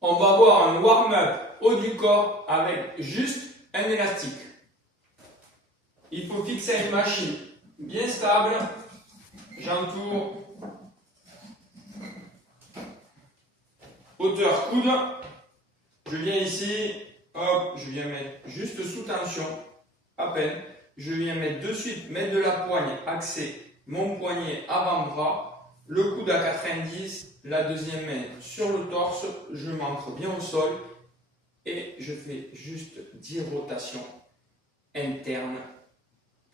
On va voir un warm-up haut du corps avec juste un élastique. Il faut fixer une machine bien stable. J'entoure. Hauteur coude. Je viens ici. Hop, je viens mettre juste sous tension. À peine. Je viens mettre de suite, mettre de la poigne, axer mon poignet avant-bras. Le coude à 90. La deuxième main sur le torse. Je m'ancre bien au sol. Et je fais juste 10 rotations internes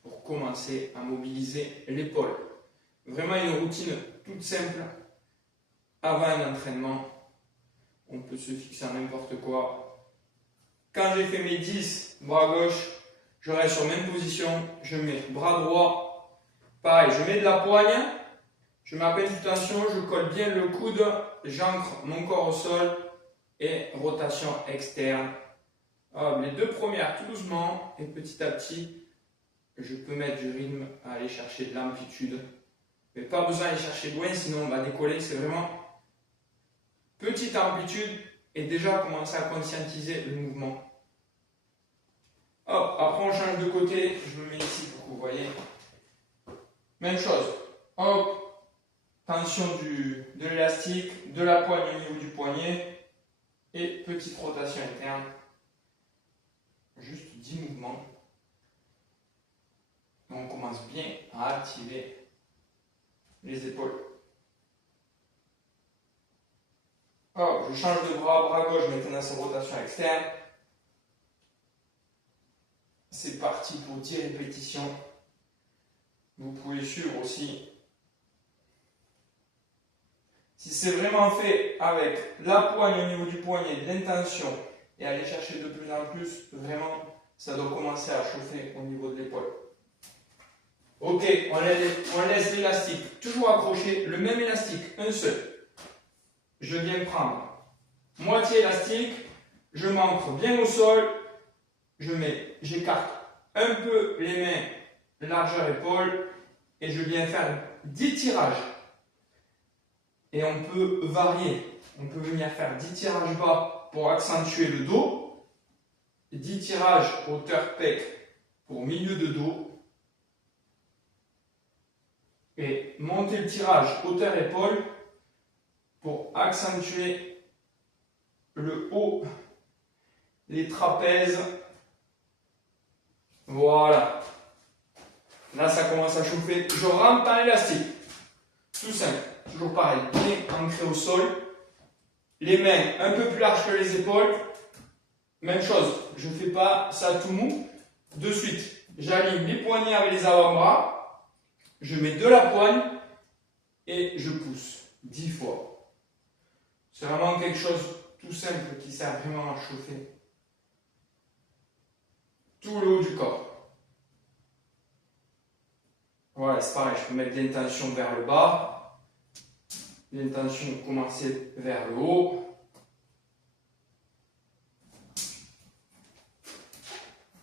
pour commencer à mobiliser l'épaule. Vraiment une routine toute simple. Avant un entraînement, on peut se fixer à n'importe quoi. Quand j'ai fait mes 10, bras gauche, je reste sur même position. Je mets bras droit. Pareil, je mets de la poigne. Je mets à peine sous tension. Je colle bien le coude. J'ancre mon corps au sol. Et rotation externe. Les deux premières tout doucement. Et petit à petit, je peux mettre du rythme à aller chercher de l'amplitude. Mais pas besoin d'aller chercher loin, sinon on va décoller. C'est vraiment petite amplitude et déjà commencer à conscientiser le mouvement. Hop, après on change de côté. Je me mets ici pour que vous voyez. Même chose. Hop, tension de l'élastique, de la poigne au niveau du poignet. Et petite rotation interne. Juste 10 mouvements. On commence bien à activer les épaules. Oh, je change de bras gauche maintenant c'est rotation externe. C'est parti pour 10 répétitions. Vous pouvez suivre aussi. Si c'est vraiment fait avec la poigne au niveau du poignet, de l'intention et aller chercher de plus en plus, vraiment, ça doit commencer à chauffer au niveau de l'épaule. Ok, on laisse l'élastique toujours accroché, le même élastique, un seul. Je viens prendre moitié élastique, je m'ancre bien au sol, j'écarte un peu les mains, largeur épaule, et je viens faire 10 tirages. Et on peut varier. On peut venir faire 10 tirages bas pour accentuer le dos, 10 tirages hauteur pec pour milieu de dos, et monter le tirage hauteur épaule pour accentuer le haut, les trapèzes. Voilà. Là, ça commence à chauffer. Je rentre dans l'élastique. Tout simple. Toujours pareil, bien ancré au sol. Les mains un peu plus larges que les épaules. Même chose, je ne fais pas ça tout mou. De suite, j'aligne les poignets avec les avant-bras. Je mets de la poigne et je pousse 10 fois. C'est vraiment quelque chose tout simple qui sert vraiment à chauffer tout le haut du corps. Voilà, c'est pareil, je peux mettre l'intention vers le bas. L'intention de commencer vers le haut.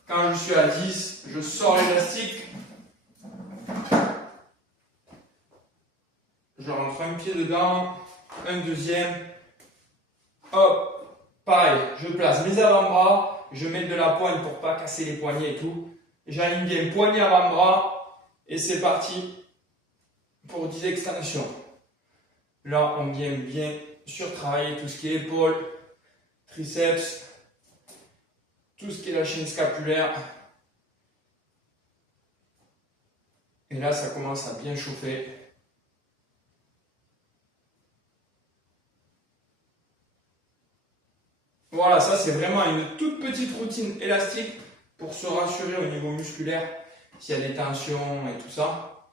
Quand je suis à 10, je sors l'élastique. Je rentre un pied dedans, un deuxième. Hop, pareil, je place mes avant-bras. Je mets de la poigne pour ne pas casser les poignets et tout. J'aligne bien poignet avant-bras. Et c'est parti pour 10 extensions. Là, on vient bien surtravailler tout ce qui est épaules, triceps, tout ce qui est la chaîne scapulaire. Et là, ça commence à bien chauffer. Voilà, ça c'est vraiment une toute petite routine élastique pour se rassurer au niveau musculaire s'il y a des tensions et tout ça.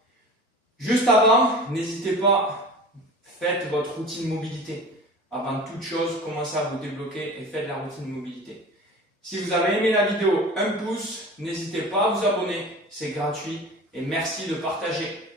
Juste avant, n'hésitez pas. Faites votre routine mobilité. Avant toute chose, commencez à vous débloquer et faites la routine mobilité. Si vous avez aimé la vidéo, un pouce. N'hésitez pas à vous abonner, c'est gratuit. Et merci de partager.